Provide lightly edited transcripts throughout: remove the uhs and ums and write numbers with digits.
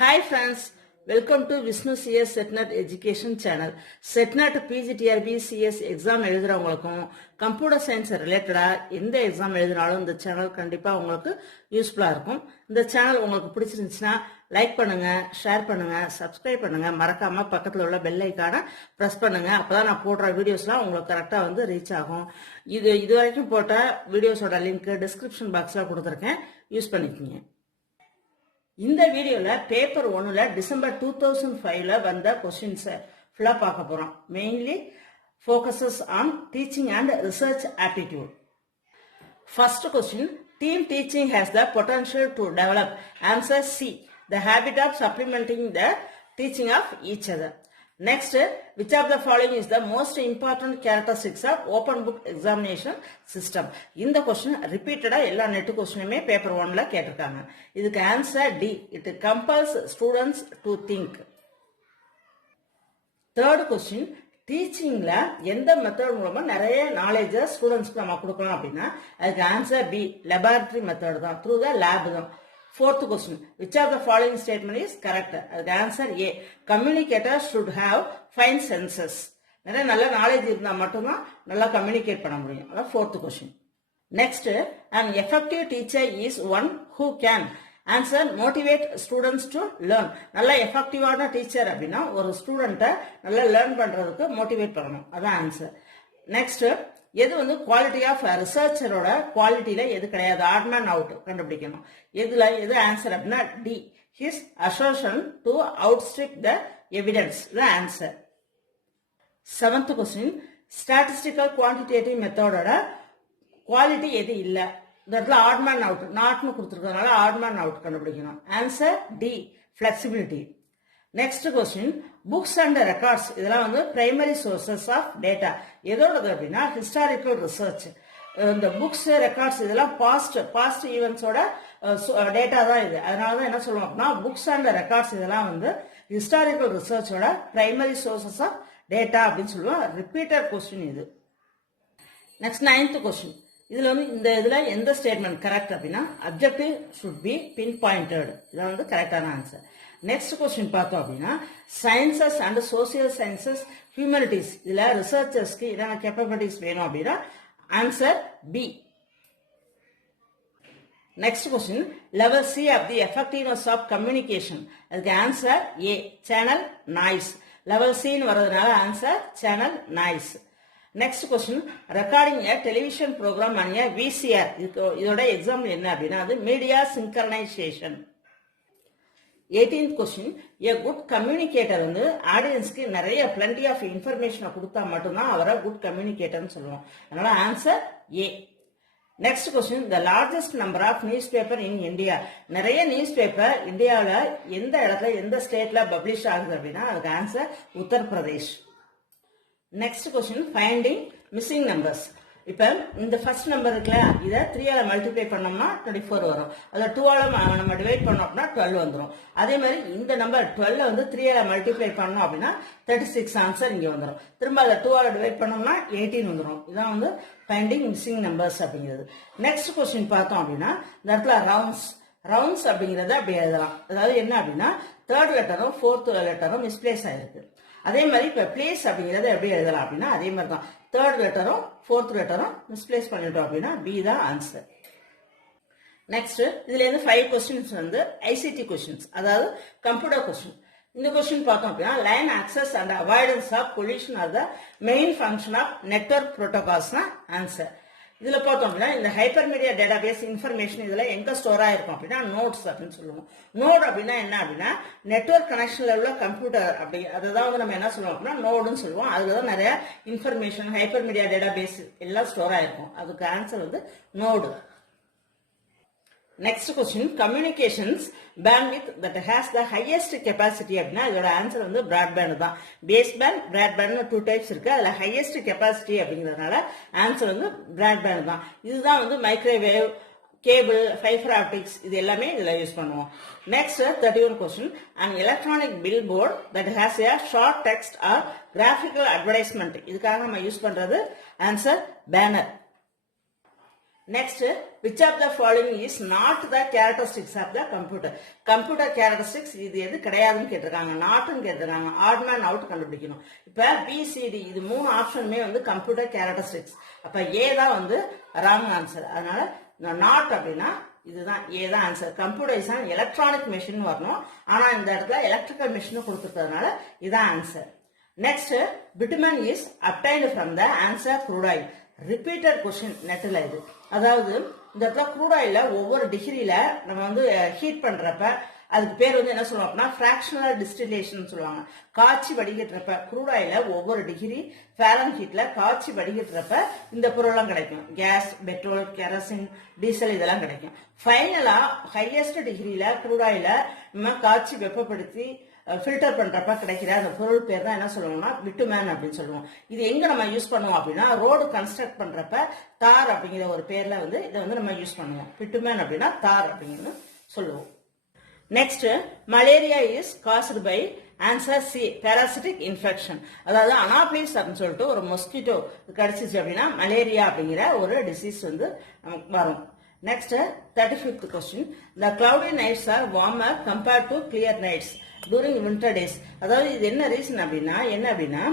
Hi friends, welcome to Vishnu CS SETNET Education Channel. SETNET PGTRB CS exam எழுதுறவங்களுக்கும் computer science ரிலேட்டடா எந்த exam எழுதினாலும் இந்த channel கண்டிப்பா உங்களுக்கு யூஸ்ஃபுல்லா இருக்கும். இந்த சேனல் உங்களுக்கு பிடிச்சிருந்துச்சுன்னா லைக் பண்ணுங்க, ஷேர் பண்ணுங்க, சப்ஸ்கிரைப் பண்ணுங்க, மறக்காம பக்கத்துல உள்ள பெல் ஐகானை பிரஸ் பண்ணுங்க. அப்பதான் நான் போடுற வீடியோஸ்லாம் உங்களுக்கு கரெக்டா ரீச் ஆகும். இது வரைக்கும் போட்ட வீடியோஸோட லிங்க் டிஸ்கிரிப்ஷன் பாக்ஸ்ல கொடுத்துருக்கேன், யூஸ் பண்ணிக்கோங்க. இந்த வீடியோல பேப்பர் 1ல டிசம்பர் 2005ல வந்த क्वेश्चंस ஃபுல்லா பார்க்க போறோம். Mainly focuses on teaching and research aptitude. First question, team teaching has the potential to develop. Answer C, the habit of supplementing the teaching of each other. Next, which of the following is the most important characteristics of open book examination system? இந்த question repeated எல்லா NET கொஸ்டினுமே paper 1ல கேட்டிருக்காங்க. இதுக்கு answer D, it compels students to think. Third question, டீச்சிங்ல எந்த method மூலமா நிறைய நாலேஜ் ஸ்டூடெண்ட்ஸ்க்கு நம்ம கொடுக்கலாம் அப்படின்னா அதுக்கு ஆன்சர் பி, லெபார்டரி மெத்தட் தான், த்ரூ த லேப் தான். Fourth question, which of the following statement is correct? The answer A, communicators should have fine senses. நிறைய நல்ல நாலேஜ் இருந்தா மட்டும்தான் நல்லா கம்யூனிகேட் பண்ண முடியும். அதான் fourth question. Next, an effective teacher is one who can answer motivate students to learn. நல்ல எஃபெக்டிவான teacher அப்படின்னா ஒரு ஸ்டூடெண்ட்டை நல்லா லேர்ன் பண்றதுக்கு மோட்டிவேட் பண்ணணும். அதான் ஆன்சர். நெக்ஸ்ட், எது குவாலிட்டி ஆஃப் ரிசர்ச்சரோட குவாலிட்டியில எது கிடையாது, ஆட் மேன் அவுட் கண்டுபிடிக்கணும். எது ஆன்சர் அப்படின்னா D, his assertion to outstrip the evidence, answer. Seventh question, statistical quantitative மெத்தடோட குவாலிட்டி எது இல்ல, இந்த இடத்துல ஆட் மேன் அவுட் நாட்னு கொடுத்துருக்கனால ஆட் மேன் அவுட் கண்டுபிடிக்கணும். Answer D, flexibility. Next question, books and records இதெல்லாம் பிரைமரி சோர்சஸ் ஆஃப் டேட்டா, எதோடது அப்படின்னா ஹிஸ்டாரிக்கல் ரிசர்ச். இந்த புக்ஸ் ரெக்கார்ட்ஸ் இதெல்லாம் பாஸ்ட் ஈவெண்ட்ஸோட டேட்டா தான் இது. அதனாலதான் என்ன சொல்லுவோம் அப்படின்னா புக்ஸ் அண்ட் ரெக்கார்ட்ஸ் இதெல்லாம் ஹிஸ்டாரிக்கல் ரிசர்ச்சோட பிரைமரி சோர்சஸ் ஆஃப் டேட்டா அப்படின்னு சொல்லுவோம். ரிப்பீட்டட் கொஸ்டின் இது. நெக்ஸ்ட் நைன்த் கொஸ்டின், இதுல எந்த ஸ்டேட்மெண்ட் கரெக்ட் அப்படின்னா objective should be pinpointed, இதான் கரெக்டான ஆன்சர். நெக்ஸ்ட் கொஸ்டின் பார்த்தோம் அப்படின்னா sciences and social sciences humanities இதுல ரிசர்ச்சர்ஸ்க்கு என்னென்ன கேப்பபிலிட்டிஸ் வேணும் அப்படின்னா answer B. Next question, level C of the effectiveness of communication, அதுக்கு answer A, channel noise. Level சின்னு வர்றதுனால answer channel noise. Next question, recording a television programme and a VCR, இதோட example என்ன அப்படின்னா media synchronization. 18th question, a good communicator ஆடியன்ஸ்க்கு நிறைய plenty of இன்ஃபர்மேஷனை கொடுத்தா மட்டும்தான் அவரை குட் கம்யூனிகேட்டர்னு சொல்லுவோம். அதனால answer A. Next question, the largest number of newspaper in India, நிறைய நியூஸ் பேப்பர் இந்தியாவில் எந்த இடத்துல எந்த ஸ்டேட்ல பப்ளிஷ் ஆகுது அப்படின்னா அதுக்கு answer Uttar Pradesh. Next question, finding missing numbers. இப்ப இந்த ஃபர்ஸ்ட் நம்பர் இருக்குல்ல, இதை 3ஆல மல்டிப்ளை பண்ணோம்னா 24 வரும். அதை 2ஆல நம்ம டிவைட் பண்ணோம் அப்படின்னா 12 வந்துடும். அதே மாதிரி இந்த நம்பர் 12 3ஆல மல்டிப்ளை பண்ணோம் அப்படின்னா 36 ஆன்சர் இங்க வந்துடும். திரும்ப அதை 2ஆல டிவைட் பண்ணோம்னா 18 வந்துடும். இதான் ஃபைண்டிங் மிஸ்ஸிங் நம்பர்ஸ் அப்படிங்கிறது. நெக்ஸ்ட் கொஸ்டின் பார்த்தோம் அப்படின்னா இந்த இடத்துல ரவுண்ட்ஸ் அப்படிங்கறத அப்படி எழுதலாம். அதாவது என்ன அப்படின்னா தேர்ட் லெட்டரும் ஃபோர்த் லெட்டரும் மிஸ்பிளேஸ் ஆயிருக்கு. அதே மாதிரி இப்ப பிளேஸ் அப்படிங்கறத எப்படி எழுதலாம் அப்படின்னா அதே மாதிரி தான் தேர்ட் லெட்டரும் ஃபோர்த் லெட்டரும் மிஸ்பிளேஸ் பண்ணிட்டோம் அப்படின்னா பி தான் ஆன்சர். நெக்ஸ்ட், இதுல 5 கொஸ்டின்ஸ் ஐசிடி கொஸ்டின்ஸ், அதாவது கம்ப்யூட்டர் கொஸ்டின். இந்த கொஸ்டின் பார்த்தோம் அப்படின்னா line access and avoidance of collision are the main function of network protocols தான் ஆன்சர். இதுல பார்த்தோம் அப்படின்னா இந்த ஹைப்பர் மீடியா டேட்டாபேஸ் இன்ஃபர்மேஷன் இதுல எங்க ஸ்டோர் ஆயிருக்கும் அப்படின்னா நோட்ஸ் அப்படின்னு சொல்லுவோம். நோட் அப்படின்னா என்ன அப்படின்னா நெட்வொர்க் கனெக்ஷன்ல உள்ள கம்ப்யூட்டர் அப்படி அதுதான் நம்ம என்ன சொல்லுவோம் அப்படின்னா நோடுன்னு சொல்லுவோம். அதுதான் நிறைய இன்ஃபர்மேஷன் ஹைப்பர் மீடியா டேட்டாபேஸ் எல்லாம் ஸ்டோர் ஆயிருக்கும். அதுக்கு answer node. Next question, communications bandwidth that has the highest capacity அப்படின்னா இதோட ஆன்சர் பிராட்பேண்ட் தான். பேஸ் பேண்ட், பிராட்பேண்ட் 2 டைப்ஸ் இருக்கு. அதுல ஹையஸ்ட் கெபாசிட்டி அப்படிங்கறதுனால ஆன்சர் பிராட்பேண்ட் தான். இதுதான் மைக்ரோவேவ், கேபிள், ஃபைபர் ஆப்டிக்ஸ் இது எல்லாமே இதுல யூஸ் பண்ணுவோம். Next 31 question, an electronic billboard that has a short text or graphical advertisement, இதுக்காக நம்ம யூஸ் பண்றது answer banner. Next, which of the following is not the characteristics of the computer? Computer characteristics இது எது கிடையாதுன்னு கேட்டிருக்காங்க, நாட்னு கேட்டிருக்காங்க. Add man out கண்டுபிடிக்கணும். இப்ப பிசிடி இது மூணு ஆப்ஷனுமே வந்து கம்ப்யூட்டர் கேரக்டரிஸ்டிக்ஸ். அப்ப ஏ தான் வந்து ராங் ஆன்சர். அதனால நாட் அப்படின்னா இதுதான் ஏ தான் answer. Computer is an electronic machine வரணும். ஆனா இந்த இடத்துல எலக்ட்ரிக்கல் மெஷின் கொடுத்துருக்கிறதுனால இதான் answer. Next, bitumen is obtained from the answer crude oil. Repeated question நெட்டில் இது. அதாவது இந்த இடத்துல க்ரூட் ஆயில ஒவ்வொரு டிகிரியில நம்ம வந்து ஹீட் பண்றப்ப அதுக்கு பேர் வந்து என்ன சொல்லுவோம் அப்படின்னா ஃபிராக்ஷனல் டிஸ்டிலேஷன் சொல்லுவாங்க. காய்ச்சி வடிகட்டுறப்ப க்ரூட் ஆயில ஒவ்வொரு டிகிரி ஃபேரன் ஹீட்ல காய்ச்சி வடிகட்டுறப்ப இந்த பொருள்லாம் கிடைக்கும். கேஸ், பெட்ரோல், கெரசின், டீசல் இதெல்லாம் கிடைக்கும். ஃபைனலா ஹையஸ்ட் டிகிரியில க்ரூட் ஆயில நம்ம காய்ச்சி வெப்பப்படுத்தி ஃபில்டர் பண்றப்ப கிடைக்கிற அந்த பொருள் பேர் தான் என்ன சொல்லுவோம்னா பிட்டுமேன் அப்படின்னு சொல்லுவோம். இது எங்க நம்ம யூஸ் பண்ணுவோம் அப்படின்னா ரோடு கன்ஸ்ட்ரக்ட் பண்றப்ப தார் அப்படிங்கிற ஒரு பேர்ல வந்து இதை வந்து நம்ம யூஸ் பண்ணுவோம். பிட்டுமேன் அப்படின்னா தார் அப்படின்னு சொல்லுவோம். Next, malaria is caused by answer C parasitic infection. அதாவது அனாபிலிஸ் அப்படின்னு சொல்லிட்டு ஒரு மொஸ்கிட்டோ கடிச்சிச்சு அப்படின்னா மலேரியா அப்படிங்கிற ஒரு டிசீஸ் வந்து நமக்கு வரும். Next, 35th question. The cloudy nights are warmer compared to clear nights during winter days. அதாவது இது என்ன ரீசன் அப்படின்னா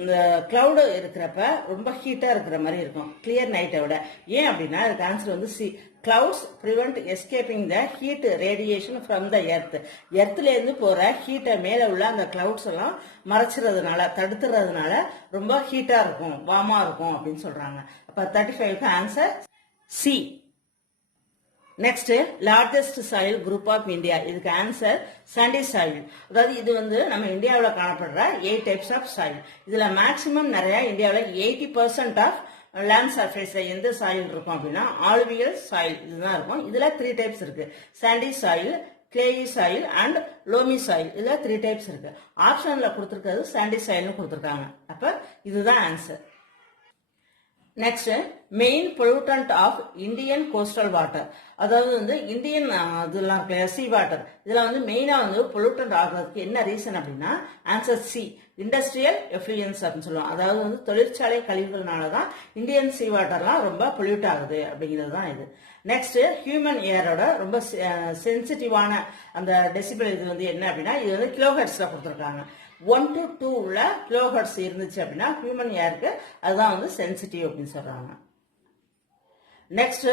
இந்த கிளவுடு இருக்கிறப்ப ரொம்ப ஹீட்டா இருக்கிற மாதிரி இருக்கும் கிளியர் நைட்டை விட. ஏன் அப்படின்னா அதுக்கு ஆன்சர் வந்து C. Clouds prevent escaping the heat radiation from the earth. எர்த்ல இருந்து போற ஹீட்டை மேல உள்ள அந்த கிளவுட்ஸ் எல்லாம் மறைச்சிறதுனால தடுத்துறதுனால ரொம்ப ஹீட்டா இருக்கும், வார்மா இருக்கும் அப்படின்னு சொல்றாங்க. அப்ப 35க்கு answer C. Next, largest soil group of India. இதுக்கு ஆன்சர் சாண்டி சாயில். அதாவது இது வந்து நம்ம இந்தியாவில் காணப்படுற 8 டைப்ஸ் ஆஃப் சாயில். இதுல மேக்சிமம் நிறைய இந்தியாவில் 80% ஆஃப் லேண்ட் சர்ஃபேஸ்ல எந்த சாயில் இருக்கும் அப்படின்னா ஆலுவியல் சாயில் இதுதான் இருக்கும். இதுல 3 டைப்ஸ் இருக்கு. Sandy soil, clayey soil and loamy soil. இதுல 3 டைப்ஸ் இருக்கு. ஆப்ஷன்ல கொடுத்திருக்கிறது சாண்டி சாயில்னு கொடுத்திருக்காங்க. அப்ப இதுதான் answer. Next, main pollutant of Indian coastal water. அதாவது வந்து இந்தியன் இதெல்லாம் சி வாட்டர் இதுல வந்து மெயினா வந்து பொல்யூட்டன்ட் ஆகிறதுக்கு என்ன ரீசன் அப்படின்னா ஆன்சர் சி இண்டஸ்ட்ரியல் எஃப்ளூயன்ஸ் அப்படின்னு சொல்லுவோம். அதாவது வந்து தொழிற்சாலை கழிவுகள்னாலதான் இந்தியன் சி வாட்டர்லாம் ரொம்ப பொல்யூட் ஆகுது அப்படிங்கிறது தான் இது. நெக்ஸ்ட், ஹியூமன் ஏரோட ரொம்ப சென்சிட்டிவான அந்த டெசிபிள் இது வந்து என்ன அப்படின்னா இது வந்து கிலோஹெர்ட்ஸ்ல கொடுத்துருக்காங்க. 1 to 2 உள்ள கிலோஹெர்ட்ஸ் இருந்துச்சு அப்படின்னா ஹியூமன் ஏருக்கு அதுதான் வந்து சென்சிட்டிவ் அப்படின்னு சொல்றாங்க. Next,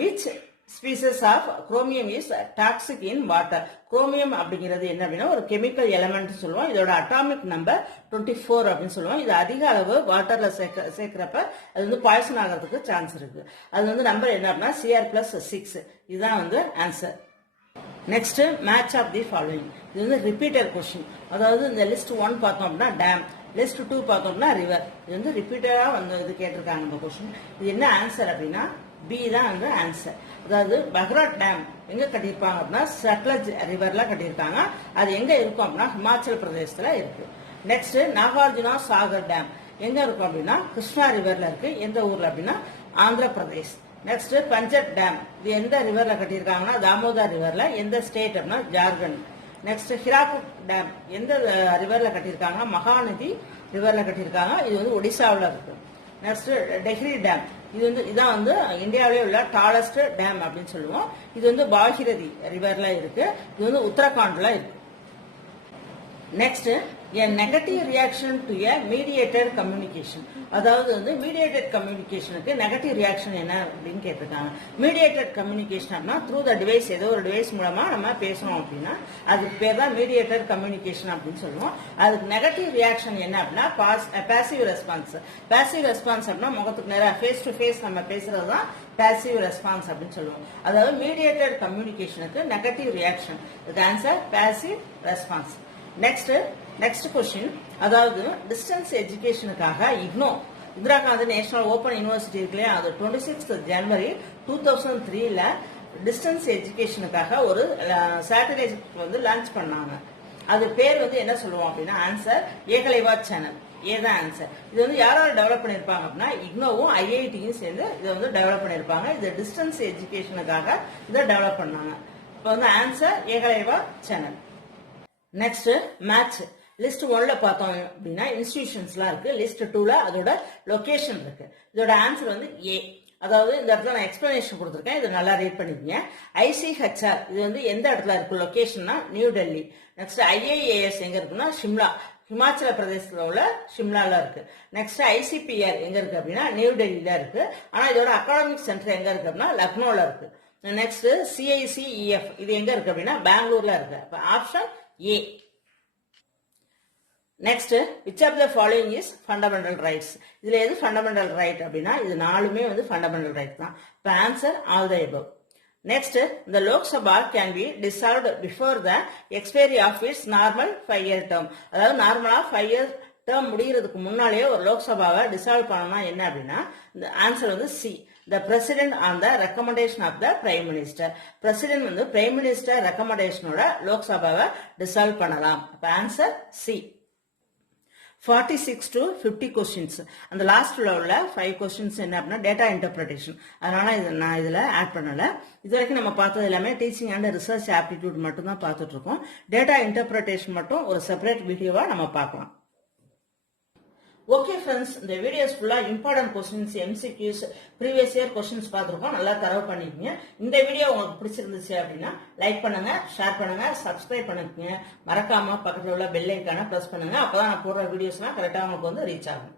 which species of chromium is toxic in water. Chromium அப்படிங்கிறது என்ன அப்படின்னா ஒரு கெமிக்கல் எலமெண்ட் சொல்லுவோம். இதோட அட்டாமிக் நம்பர் 24 அப்படின்னு சொல்லுவோம். இது அதிக அளவு வாட்டர்ல சேர்க்கிறப்ப அது வந்து பாய்சன் ஆகிறதுக்கு சான்ஸ் இருக்கு. அது வந்து நம்பர் என்ன அப்படின்னா Cr+6. இதுதான் வந்து answer. Next, match of the following. இது வந்து ரிப்பீட்டர் கொஸ்டின். அதாவது இந்த லிஸ்ட் 1 பார்த்தோம் அப்படின்னா டேம், லிஸ்ட் 2 பார்த்தோம்னா ரிவர். இது வந்து ரிப்பீட்டரா வந்து இது கேட்டிருக்காங்க இந்த கொஸ்டின். இது என்ன ஆன்சர் அப்படின்னா பி தான் வந்து ஆன்சர். அதாவது பஹ்ராட் டேம் எங்க கட்டியிருப்பாங்க அப்படின்னா சட்லஜ் ரிவர்ல கட்டியிருக்காங்க. அது எங்க இருக்கும் அப்படின்னா ஹிமாச்சல் பிரதேசத்துல இருக்கு. நெக்ஸ்ட், நாகார்ஜுனா சாகர் டேம் எங்க இருக்கும் அப்படின்னா கிருஷ்ணா ரிவர்ல இருக்கு. எந்த ஊர்ல அப்படின்னா ஆந்திர பிரதேஷ். நெக்ஸ்ட், பஞ்சட் டேம் இது எந்த ரிவர்ல கட்டியிருக்காங்கன்னா தாமோதர் ரிவர்ல. எந்த ஸ்டேட் அப்படின்னா ஜார்க்கண்ட். நெக்ஸ்ட், ஹிராகுட் டேம் எந்த ரிவர்ல கட்டியிருக்காங்க மகாநதி ரிவர்ல கட்டியிருக்காங்க. இது வந்து ஒடிசாவில் இருக்கு. நெக்ஸ்ட், டெஹ்ரி டேம் இது வந்து இதான் வந்து இந்தியாவிலே உள்ள டாலஸ்ட் டேம் அப்படின்னு சொல்லுவோம். இது வந்து பாகிரதி ரிவர்ல இருக்கு. இது வந்து உத்தரகாண்ட்ல இருக்கு. Next, a negative reaction to a mediated communication. அதாவது வந்து mediated communicationக்கு negative reaction என்ன அப்படின்னு கேட்டிருக்காங்க. mediated communication அப்படின்னா through the device ஏதோ ஒரு டிவைஸ் மூலமா நம்ம பேசணும் அப்படின்னா அதுக்கு பேர் தான் mediated communication அப்படின்னு சொல்லுவோம். அதுக்கு நெகட்டிவ் ரியாக்ஷன் என்ன அப்படின்னா passive response. passive response அப்படின்னா முகத்துக்கு நேரா ஃபேஸ் டு ஃபேஸ் நம்ம பேசுறது தான் passive response அப்படின்னு சொல்லுவோம். அதாவது mediated communicationக்கு நெகட்டிவ் ரியாக்ஷன். இதுக்கு answer passive response. Next question. அதாவது டிஸ்டன்ஸ் எஜுகேஷனுக்காக IGNOU Indira Gandhi national open university இருக்குல்லையா அது 26 ஜனவரி 2003 டிஸ்டன்ஸ் எஜுகேஷனுக்காக ஒரு சேட்டலைட் வந்து லான்ச் பண்ணாங்க. அது பேர் வந்து என்ன சொல்லுவோம் அப்படின்னா ஆன்சர் ஏகலைவா சேனல். ஏதான் ஆன்சர். இது வந்து யாராவது டெவலப் பண்ணிருப்பாங்க அப்படின்னா இக்னோவும் ஐஐடியும் சேர்ந்து இதை வந்து டெவலப் பண்ணிருப்பாங்க. இது டிஸ்டன்ஸ் எஜுகேஷனுக்காக இதை டெவலப் பண்ணாங்க. இப்போ வந்து answer Eklavya channel. Next, match. List 1ல பார்த்தோம் அப்படின்னா இன்ஸ்டிடியூஷன்ஸ்லாம் இருக்கு. லிஸ்ட் 2ல அதோட லொகேஷன் இருக்கு. இதோட ஆன்சர் வந்து ஏ. அதாவது இந்த இடத்துல நான் எக்ஸ்பிளனேஷன் கொடுத்துருக்கேன், இது நல்லா ரீட் பண்ணிக்கங்க. ICHR இது வந்து எந்த இடத்துல இருக்கு, லொகேஷன்னா நியூ டெல்லி. நெக்ஸ்ட் IIAS எங்க இருக்குன்னா ஷிம்லா, ஹிமாச்சல பிரதேசத்துல உள்ள ஷிம்லால இருக்கு. நெக்ஸ்ட் ICPR எங்க இருக்கு அப்படின்னா நியூ டெல்லியில இருக்கு. ஆனா இதோட அகாடமிக் சென்டர் எங்க இருக்கு அப்படின்னா லக்னோல இருக்கு. நெக்ஸ்ட் CICEF இது எங்க இருக்கு அப்படின்னா பெங்களூர்ல இருக்கு. அப்ப option A. Next which of the following is fundamental rights. இதுல எது ஃபண்டமெண்டல் ரைட் அப்படின்னா இது நாலுமே வந்து ஃபண்டமெண்டல் ரைட் தான். இப்ப answer all the above. Next, the Lok Sabha can be dissolved before the expiry of its normal 5-year term. அதாவது நார்மலா 5-year term முடிகிறதுக்கு முன்னாலேயே ஒரு லோக்சபாவை டிசால்வ் பண்ணணும்னா என்ன அப்படின்னா இந்த ஆன்சர் வந்து C. The president on the recommendation of the prime minister. President வந்து prime minister recommendationோட லோக்சபாவை டிசால்வ் பண்ணலாம். அப்ப ஆன்சர் சி. 46 to 50 questions. அந்த லாஸ்ட்ல உள்ள 5 questions என்ன அப்படின்னா டேட்டா இன்டர்பிரேஷன். அதனால நான் இதுல ஆட் பண்ணல. இது வரைக்கும் நம்ம பார்த்தது எல்லாமே டீச்சிங் அண்ட் ரிசர்ச் ஆப்டிடியூட் மட்டும் தான் பார்த்துட்டு இருக்கோம். டேட்டா இன்டர்பிரேஷன் மட்டும் ஒரு செப்பரேட் வீடியோவா நம்ம பார்க்கலாம். ஓகே ஃப்ரெண்ட்ஸ், இந்த வீடியோஸ் ஃபுல்லா important questions, MCQs, previous year questions பார்த்துருக்கோம். நல்லா தரவு பண்ணிக்கோங்க. இந்த வீடியோ உங்களுக்கு பிடிச்சிருந்துச்சு அப்படின்னா லைக் பண்ணுங்க, ஷேர் பண்ணுங்க, சப்ஸ்கிரைப் பண்ணிக்கோங்க. மறக்காம பக்கத்தில் உள்ள பெல் ஐக்கானை பிரஸ் பண்ணுங்க. அப்பதான் நான் போடுற வீடியோஸ்லாம் கரெக்டாக உங்களுக்கு வந்து ரீச் ஆகும்.